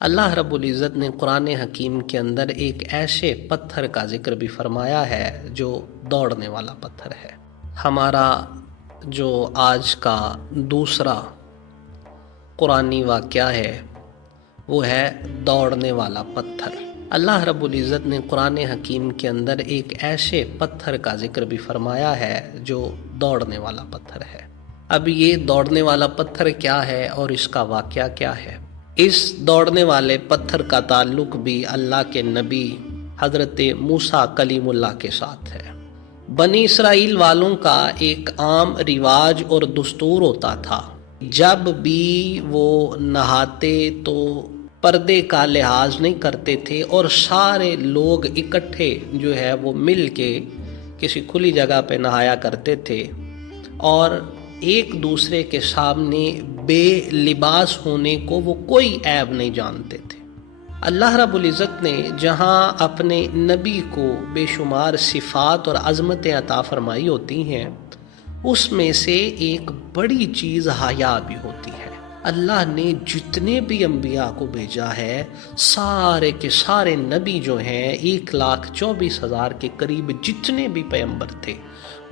اللہ رب العزت نے قرآن حکیم کے اندر ایک ایسے پتھر کا ذکر بھی فرمایا ہے جو دوڑنے والا پتھر ہے۔ ہمارا جو آج کا دوسرا قرآنی واقعہ ہے وہ ہے دوڑنے والا پتھر۔ اللہ رب العزت نے قرآن حکیم کے اندر ایک ایسے پتھر کا ذکر بھی فرمایا ہے جو دوڑنے والا پتھر ہے۔ اب یہ دوڑنے والا پتھر کیا ہے اور اس کا واقعہ کیا ہے؟ اس دوڑنے والے پتھر کا تعلق بھی اللہ کے نبی حضرت موسیٰ کلیم اللہ کے ساتھ ہے۔ بنی اسرائیل والوں کا ایک عام رواج اور دستور ہوتا تھا، جب بھی وہ نہاتے تو پردے کا لحاظ نہیں کرتے تھے اور سارے لوگ اکٹھے جو ہے وہ مل کے کسی کھلی جگہ پہ نہایا کرتے تھے اور ایک دوسرے کے سامنے بے لباس ہونے کو وہ کوئی عیب نہیں جانتے تھے۔ اللہ رب العزت نے جہاں اپنے نبی کو بے شمار صفات اور عظمتیں عطا فرمائی ہوتی ہیں، اس میں سے ایک بڑی چیز حیا بھی ہوتی ہے۔ اللہ نے جتنے بھی انبیاء کو بھیجا ہے، سارے کے سارے نبی جو ہیں 1,24,000 کے قریب جتنے بھی پیغمبر تھے،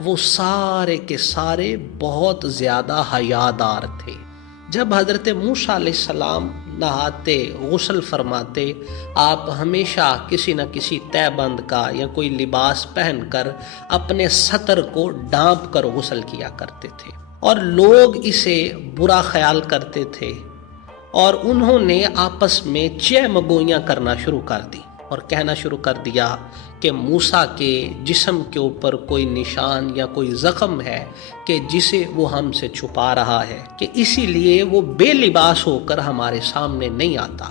وہ سارے کے سارے بہت زیادہ حیادار تھے۔ جب حضرت موسیٰ علیہ السلام نہاتے، غسل فرماتے، آپ ہمیشہ کسی نہ کسی تہہ بند کا یا کوئی لباس پہن کر اپنے سطر کو ڈھانپ کر غسل کیا کرتے تھے، اور لوگ اسے برا خیال کرتے تھے اور انہوں نے آپس میں چہمگوئیاں کرنا شروع کر دی اور کہنا شروع کر دیا کہ موسیٰ کے جسم کے اوپر کوئی نشان یا کوئی زخم ہے کہ جسے وہ ہم سے چھپا رہا ہے، کہ اسی لیے وہ بے لباس ہو کر ہمارے سامنے نہیں آتا۔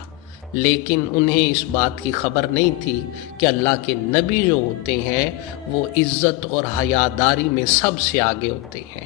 لیکن انہیں اس بات کی خبر نہیں تھی کہ اللہ کے نبی جو ہوتے ہیں وہ عزت اور حیاداری میں سب سے آگے ہوتے ہیں۔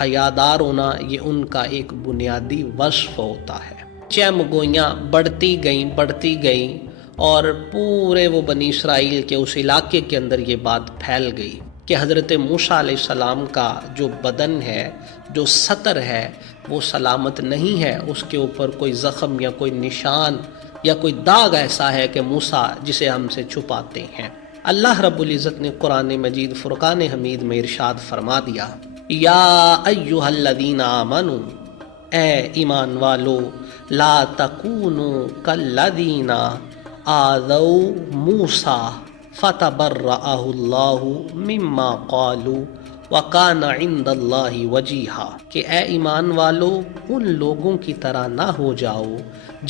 حیادار ہونا یہ ان کا ایک بنیادی وصف ہوتا ہے۔ چہمگوئیاں بڑھتی گئیں اور پورے وہ بنی اسرائیل کے اس علاقے کے اندر یہ بات پھیل گئی کہ حضرت موسیٰ علیہ السلام کا جو بدن ہے، جو سطر ہے، وہ سلامت نہیں ہے، اس کے اوپر کوئی زخم یا کوئی نشان یا کوئی داغ ایسا ہے کہ موسیٰ جسے ہم سے چھپاتے ہیں۔ اللہ رب العزت نے قرآن مجید فرقان حمید میں ارشاد فرما دیا، یا ایھا الذین آمنوا، اے ایمان والو، لا تکونوا کالذین آذوا موسیٰ فتبرأہ اللہ مما قالوا وکان عند اللہ وجیہا، کہ اے ایمان والو ان لوگوں کی طرح نہ ہو جاؤ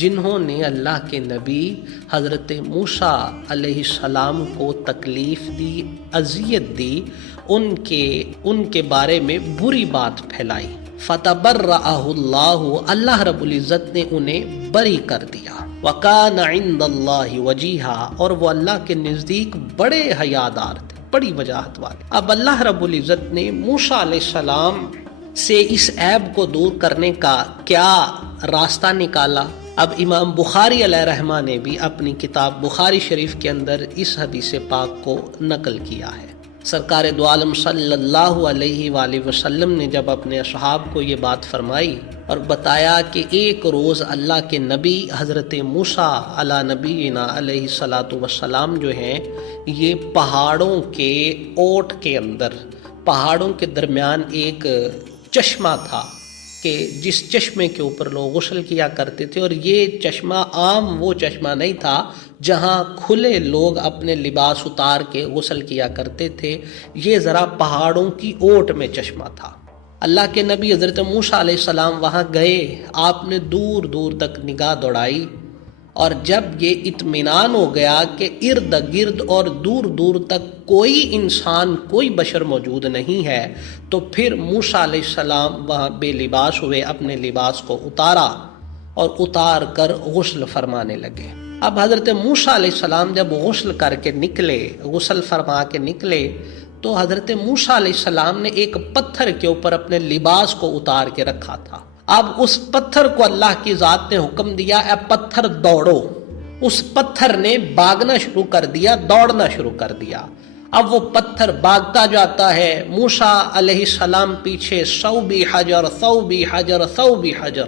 جنہوں نے اللہ کے نبی حضرت موسیٰ علیہ السلام کو تکلیف دی، اذیت دی، ان کے بارے میں بری بات پھیلائی۔ فتبرأہ اللہ، اللہ رب العزت نے انہیں بری کر دیا۔ وَكَانَ عِندَ اللَّهِ وَجِيهًا، اور وہ اللہ کے نزدیک بڑے حیادار تھے، بڑی وجاہت والے۔ اب اللہ رب العزت نے موسیٰ علیہ السلام سے اس عیب کو دور کرنے کا کیا راستہ نکالا؟ اب امام بخاری علیہ رحمہ نے بھی اپنی کتاب بخاری شریف کے اندر اس حدیث پاک کو نقل کیا ہے۔ سرکار دو عالم صلی اللہ علیہ وآلہ وسلم نے جب اپنے اصحاب کو یہ بات فرمائی اور بتایا کہ ایک روز اللہ کے نبی حضرت موسیٰ علی نبینا علیہ الصلاۃ والسلام جو ہیں، یہ پہاڑوں کے اوٹ کے اندر، پہاڑوں کے درمیان ایک چشمہ تھا کہ جس چشمے کے اوپر لوگ غسل کیا کرتے تھے، اور یہ چشمہ عام وہ چشمہ نہیں تھا جہاں کھلے لوگ اپنے لباس اتار کے غسل کیا کرتے تھے، یہ ذرا پہاڑوں کی اوٹ میں چشمہ تھا۔ اللہ کے نبی حضرت موسیٰ علیہ السلام وہاں گئے، آپ نے دور دور تک نگاہ دوڑائی، اور جب یہ اطمینان ہو گیا کہ ارد گرد اور دور دور تک کوئی انسان، کوئی بشر موجود نہیں ہے، تو پھر موسیٰ علیہ السلام وہاں بے لباس ہوئے، اپنے لباس کو اتارا اور اتار کر غسل فرمانے لگے۔ اب حضرت موسیٰ علیہ السلام جب غسل کر کے نکلے، غسل فرما کے نکلے، تو حضرت موسیٰ علیہ السلام نے ایک پتھر کے اوپر اپنے لباس کو اتار کے رکھا تھا۔ اب اس پتھر کو اللہ کی ذات نے حکم دیا، اے پتھر دوڑو۔ اس پتھر نے بھاگنا شروع کر دیا، دوڑنا شروع کر دیا۔ اب وہ پتھر بھاگتا جاتا ہے، موسیٰ علیہ السلام پیچھے، ثوبی حجر ثوبی حجر ثوبی حجر،